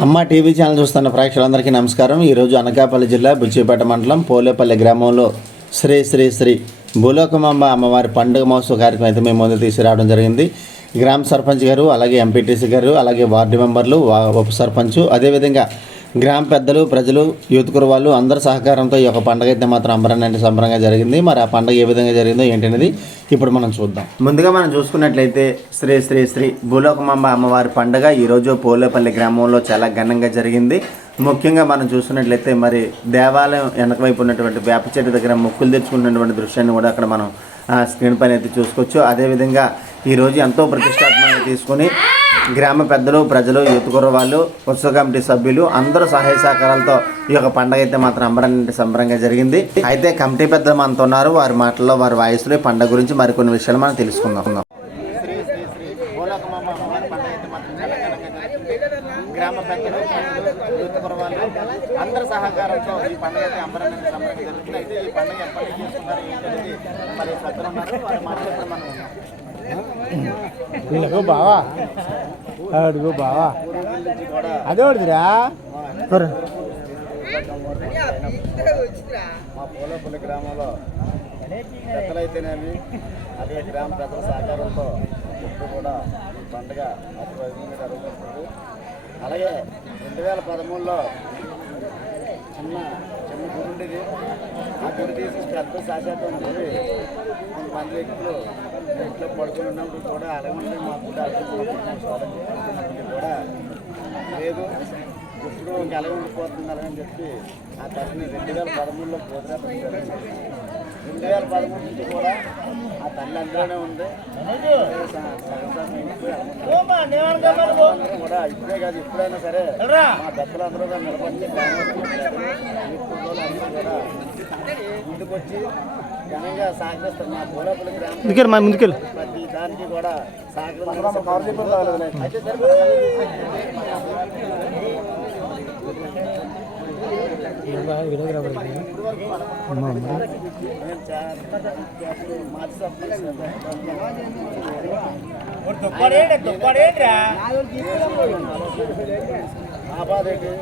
అమ్మ TV channel చూస్తున్న ప్రేక్షకులందరికీ నమస్కారం. ఈరోజు అనకాపల్లి జిల్లా బుచ్చిపేట మండలం పోలేపల్లి గ్రామంలో శ్రీ శ్రీ శ్రీ భూలోకమాంబ అమ్మవారి పండుగ మహోత్సవ కార్యక్రమం అయితే మేము ముందు తీసుకురావడం జరిగింది. గ్రామ సర్పంచ్ గారు అలాగే ఎంపీటీసీ గారు అలాగే వార్డు మెంబర్లు వా- ఉప సర్పంచ్ అదేవిధంగా గ్రామ పెద్దలు ప్రజలు యూత్ వాళ్ళు అందరి సహకారంతో ఈ యొక్క పండుగ అయితే మాత్రం అంబరాన్ని సంబరంగా జరిగింది. మరి ఆ పండుగ ఏ విధంగా జరిగిందో ఏంటనేది ఇప్పుడు మనం చూద్దాం. ముందుగా మనం చూసుకున్నట్లయితే శ్రీ శ్రీ శ్రీ భూలోకమాంబ అమ్మవారి పండుగ ఈరోజు పోలేపల్లి గ్రామంలో చాలా ఘనంగా జరిగింది. ముఖ్యంగా మనం చూసుకున్నట్లయితే మరి దేవాలయం వెనక వైపు ఉన్నటువంటి వేప చెట్టు దగ్గర మొక్కులు తెచ్చుకున్నటువంటి దృశ్యాన్ని కూడా అక్కడ మనం ఆ, స్క్రీన్ పైన అయితే చూసుకోవచ్చు. అదేవిధంగా ఈరోజు ఎంతో ప్రతిష్టాత్మకంగా తీసుకొని గ్రామ పెద్దలు ప్రజలు యూత్ వాళ్ళు ఉత్సవ కమిటీ సభ్యులు అందరూ సహాయ సహకారాలతో ఈ యొక్క పండగ అయితే మాత్రం అంబరాన్ని సంబరంగా జరిగింది. అయితే కమిటీ పెద్దలు మనతో ఉన్నారు. వారి మాటల్లో వారి వాయిస్లో ఈ పండుగ గురించి మరికొన్ని విషయాలు మనం తెలుసుకుందాం. గ్రామ పెద్దలు యూత్ కుర్రవాళ్ళు అందరి సహకారంతో ఈ పండుగ అయితే అంబరాన్ని సంబరంగా జరుగుతుంది. అయితే ఈ పండుగ ఎప్పటికీ నుంచి ఏంటనేది మరి పెద్దలు ఉన్నారు. వారి మాటలు మనం వీళ్ళకు బావా? అడుగు బావా? అదే మా పోలేపల్లి గ్రామంలో పెద్దలైతేనేమి అదే గ్రామ పెద్దల సహకారంతో ఇప్పుడు కూడా ఈ పండుగ జరుగుతుంది. అలాగే రెండు వేల పదమూడులో చిన్న ఉండేది. ఆ గురి తీసి పెద్ద శాశ్వతం గుడి. కొంతమంది వ్యక్తులు ఇంట్లో పడుకుని ఉన్నప్పుడు కూడా అలాగే మా గుడి అర్థం కూడా లేదు. ఇప్పుడు ఇంకా అలాగే ఉండిపోతుంది అలాగని చెప్పి ఆ తల్లిని రెండు వేల పదమూడులో పోతున్నారు. రెండు వేల పదమూడు నుంచి కూడా ఆ తల్లి అందులోనే ఉంది కూడా ఇప్పుడే కాదు ఎప్పుడైనా సరే మా పెద్దలందరూ కూడా నిలబడి కూడా ముందుకొచ్చి ఘనంగా సహకరిస్తారు మా పూలపల్లి గ్రామం మా ముందుకెళ్ళి. ప్రతి దానికి కూడా సహకరిస్తారు అయితే సరే నేను చాలా మాజీ సర్పంచ్ ఆబాదేటి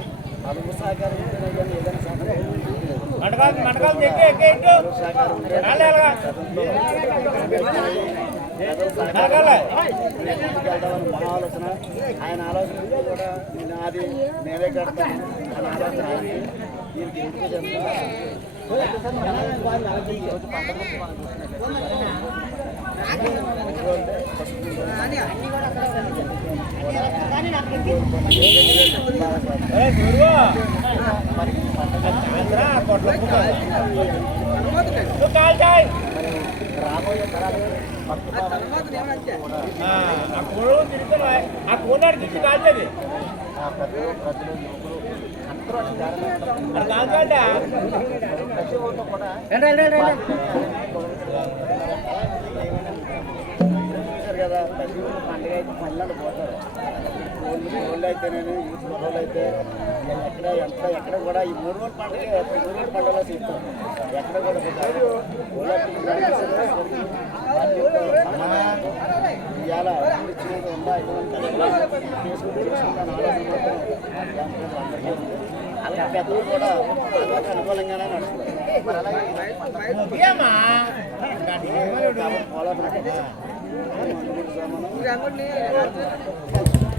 ముందుకెళ్తామని మా ఆలోచన ఆయన ఆలోచన కూడా నేను అది నేనే కడతాను అని ఆలోచన. దీనికి ఎందుకు చెప్తాను రాబోయే కదా ప్రతి ఊళ్ళో పండుగ అయితే మళ్ళీ పోతారు ఓళ్ళు ఓళ్ళు అయితేనేమి యూత్ రోజులు అయితే ఎక్కడ ఎంత ఎక్కడ కూడా ఈ మూడు రోజుల పండుగ మూడు రోజుల పండుగలో చేస్తాం ఎక్కడ కూడా ఇవాళ ఇచ్చినది ఉందా చేసుకుంటూ చేసుకుంటాను ఆలోచన మాత్రం అందరికీ ఉంది. అలాగే పెద్దలు కూడా అందరికీ అనుకూలంగానే నడుస్తుంది మరి అలాగే కదా.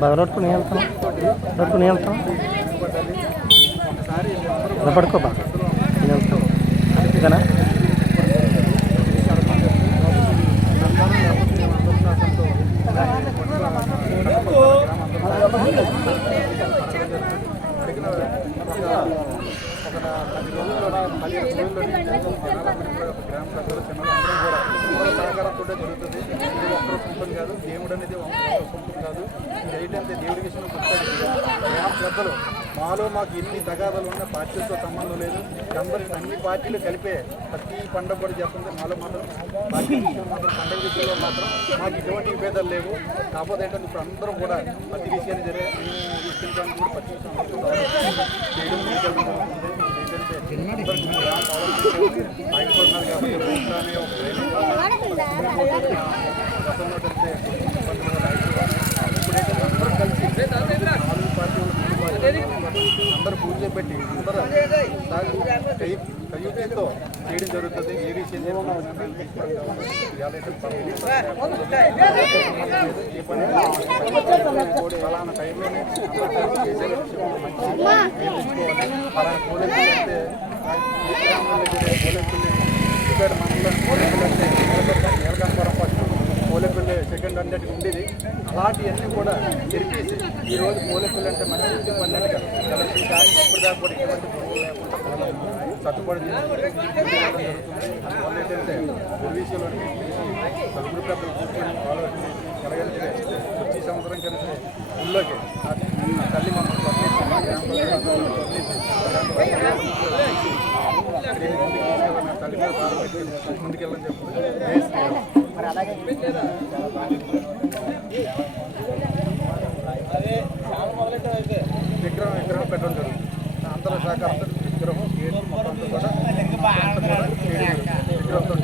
బాగా రొట్టుకుని వెళ్తాం. రొట్టుకుని వెళ్తాం. ఇలా పడుకో బాగా. నేను గ్రామ ప్రజలు చిన్న అందరూ కూడా సహకారంతో జరుగుతుంది. ఇది ఒక్కరు సొంతం కాదు దేవుడు అనేది సొంతం కాదు. ఏంటంటే దేవుడి విషయంలో గుర్తాడు గ్రామ పెద్దలు మాలో మాకు ఎన్ని తగాదాలు ఉన్నా పార్టీలతో సంబంధం లేదు. అందరి అన్ని పార్టీలు కలిపే ప్రతి పండుగ కూడా చెప్తుంది మాలో మాత్రం. పార్టీ మాత్రం పండుగ విషయంలో మాత్రం మాకు ఎటువంటి విభేదాలు లేవు. కాకపోతే ఏంటంటే ఇప్పుడు అందరం కూడా ప్రతి విషయాన్ని జరిగే తీసుకెళ్ళడానికి కూడా ప్రతి విషయం చేయడం అందరూ కలిసి నాలుగు పార్టీలు మూడు పార్టీలు అందరూ పూజ పెట్టి అందరూ కై- కయ్యూతీతో చేయడం జరుగుతుంది ఏ విషయం చెప్పినా నిర్ణయం తీసుకోవడం కావాలి. ఇవాళ అయితే ఏ పని కూడా ఫలానా టైంలోనే అందరూ చేసే విషయం మంచి నేర్చుకోవాలి. ఫలానా పోలీసులు అంటే మండలం అంటే నీలకంఠపురం ఫస్ట్ పోలేపల్లి సెకండ్ అన్నట్టు ఉండేది. అలాంటివన్నీ కూడా తెరిపేసి ఈరోజు రోజు పోలేపల్లి అంటే మన ఇంటి పన్నెండుగా ఎలక్షన్ కానీ ఇప్పుడు దాకా కూడా ఎటువంటి సత్తుపడి అందువల్ల ఏంటంటే పోలీసులు సరుకులు పెద్దలు కూర్చొని ఎలాగంటే వచ్చే సంవత్సరం కలిసి ఊళ్ళోకి తల్లి మనం తల్లి మీద బాధ పెట్టి ముందుకెళ్ళని చెప్పి. మరి విగ్రహం విగ్రహం పెట్టడం జరుగుతుంది అందరూ శాఖ విగ్రహం గేట్ మొత్తం కూడా విగ్రహంతో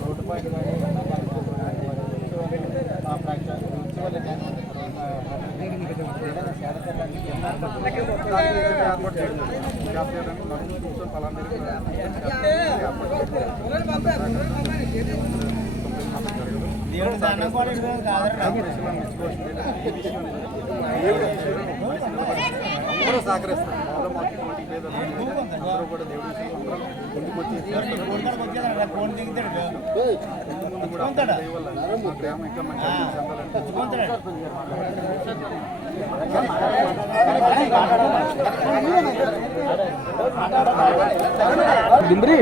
రోడ్డు పైన కానీ ఆ ప్రాక్టీస్ ఏర్పాటు చేయడం జరుగుతుంది. జాబ్ చేయడానికి మనం కూర్చొని పలానా దగ్గర అందరూ సహకరిస్తారు. అందరూ కూడా దేవుడి ముందుకు వచ్చి చేస్తారు. ముందు కూడా అందరి దయ వల్ల మా గ్రామం ఇంకా మంచి డుమ్రి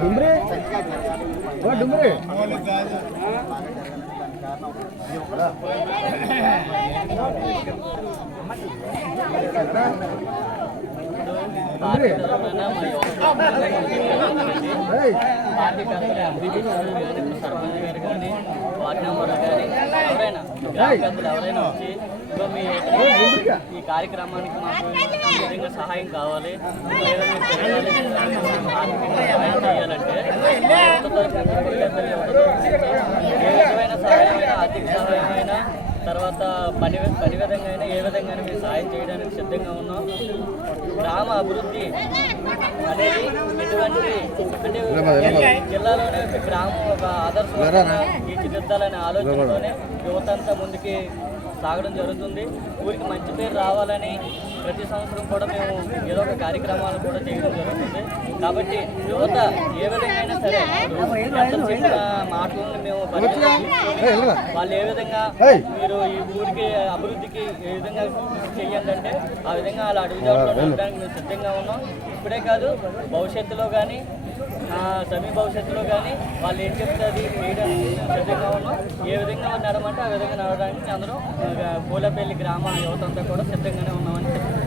డుమ్రి ఓ డుమ్రి డుమ్రి వార్డు మెంబర్ కానీ ఎవరైనా గ్రామ పెద్దలు ఎవరైనా వచ్చి మీ ఈ కార్యక్రమానికి మాకు విధంగా సహాయం కావాలి. లేదా మీరు సహాయం చేయాలంటే ఏ విధమైన సహాయమైనా ఆర్థిక సహాయమైనా తర్వాత పని పని విధంగా అయినా ఏ విధంగా మేము సహాయం చేయడానికి సిద్ధంగా ఉన్నాం. గ్రామ అభివృద్ధి అనేది ఎటువంటి అంటే జిల్లాలోనే ఒక గ్రామం ఒక ఆదర్శంగా తీర్చిదిద్దాలనే ఆలోచనతోనే యువత అంతా ముందుకి సాగడం జరుగుతుంది. ఊరికి మంచి పేరు రావాలని ప్రతి సంవత్సరం కూడా మేము ఏదో ఒక కార్యక్రమాలు కూడా చేయడం జరుగుతుంది. కాబట్టి యువత ఏ విధంగా సరే చెప్పిన మాటలను మేము వాళ్ళు ఏ విధంగా మీరు ఈ ఊరికి అభివృద్ధికి ఏ విధంగా చెయ్యండి అంటే ఆ విధంగా వాళ్ళ. అడుగు మేము సిద్ధంగా ఉన్నాం. ఇప్పుడే కాదు భవిష్యత్తులో కానీ సమీప భవిష్యత్తులో కానీ వాళ్ళు ఏం చెప్తుంది సిద్ధంగా ఉన్నాం ఏ విధంగా నడమంటే ఆ విధంగా నడవడానికి అందరూ పూలపల్లి గ్రామ యువత అంతా కూడా సిద్ధంగానే ఉన్నామని చెప్తున్నారు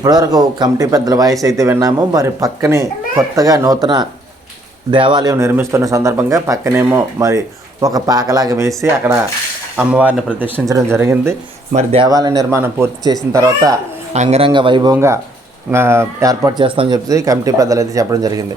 ఇప్పటివరకు కమిటీ పెద్దల వాయిస్ అయితే విన్నాము. మరి పక్కనే కొత్తగా నూతన దేవాలయం నిర్మిస్తున్న సందర్భంగా పక్కనేమో మరి ఒక పాకలాగా వేసి అక్కడ అమ్మవారిని ప్రతిష్ఠించడం జరిగింది. మరి దేవాలయ నిర్మాణం పూర్తి చేసిన తర్వాత అంగరంగ వైభవంగా ఏర్పాటు చేస్తామని చెప్పి కమిటీ పెద్దలు అయితే చెప్పడం జరిగింది.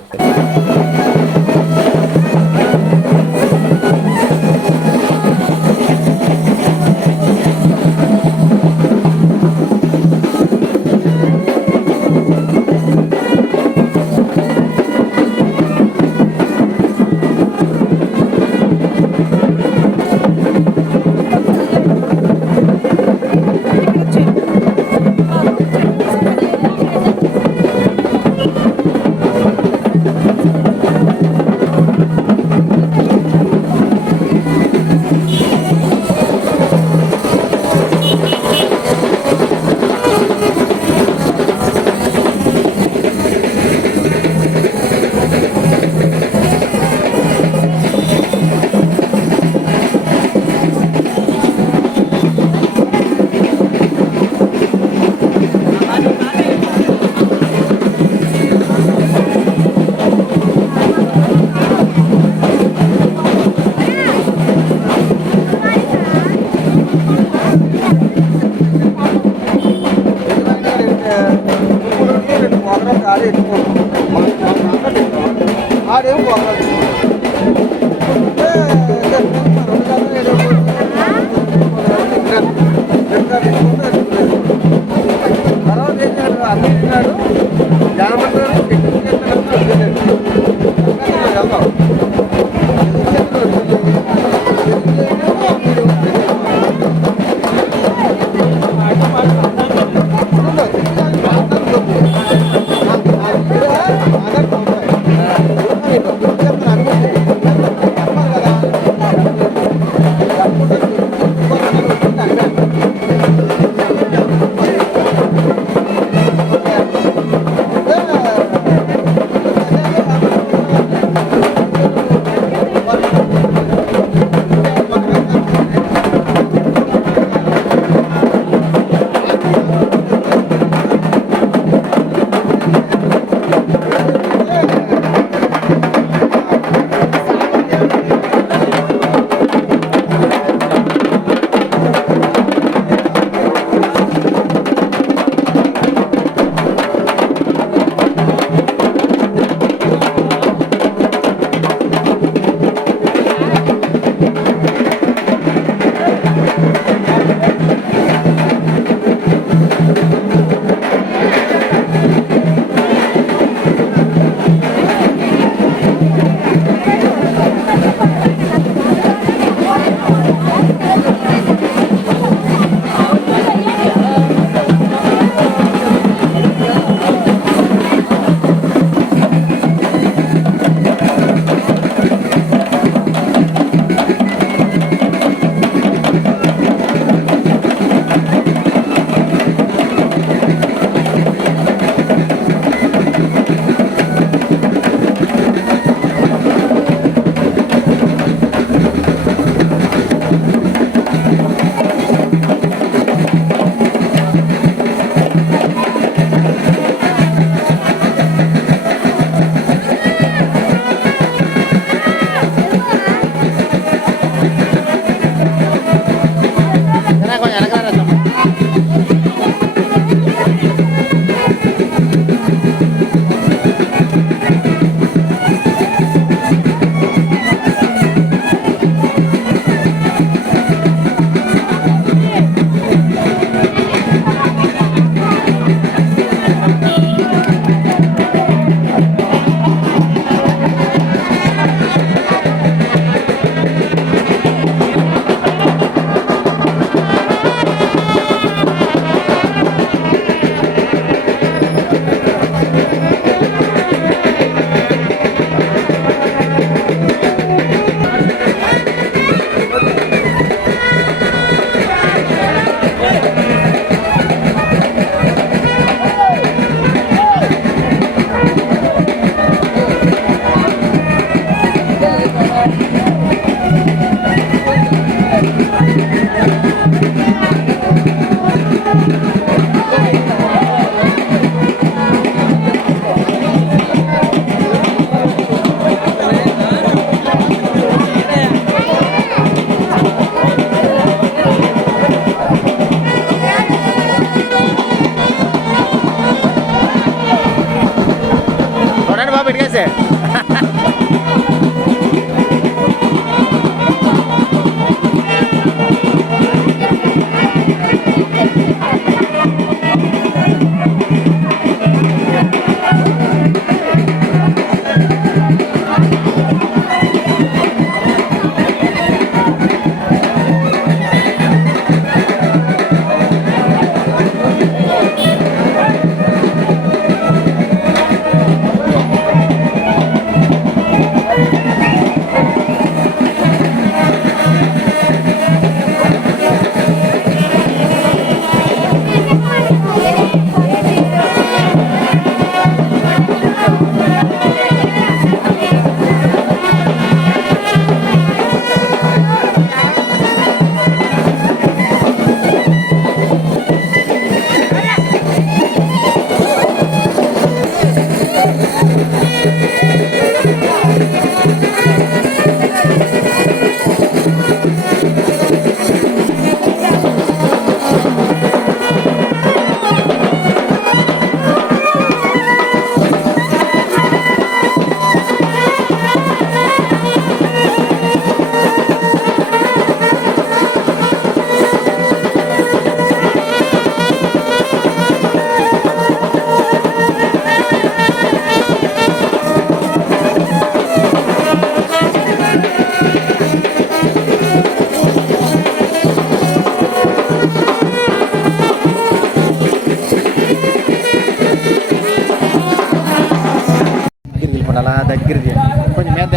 అలా దగ్గరికి కొంచెం మేత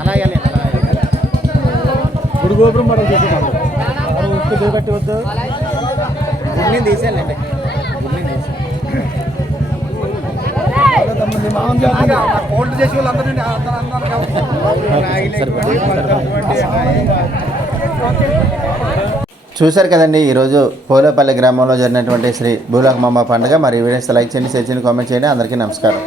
అలా వెళ్ళాలి అలా గుడి గోపురం మనం చూసుకుంటాం ఉప్పు దిగబెట్టి వద్దు. గుడిని తీసేయాలండి గుడిని చూశారు కదండి ఈరోజు పోలేపల్లి గ్రామంలో జరిగినటువంటి శ్రీ భూలకమ్మ పండుగ. మరి వీడియోస్ లైక్ చేయండి షేర్ చేయండి కామెంట్ చేయండి. అందరికీ నమస్కారం.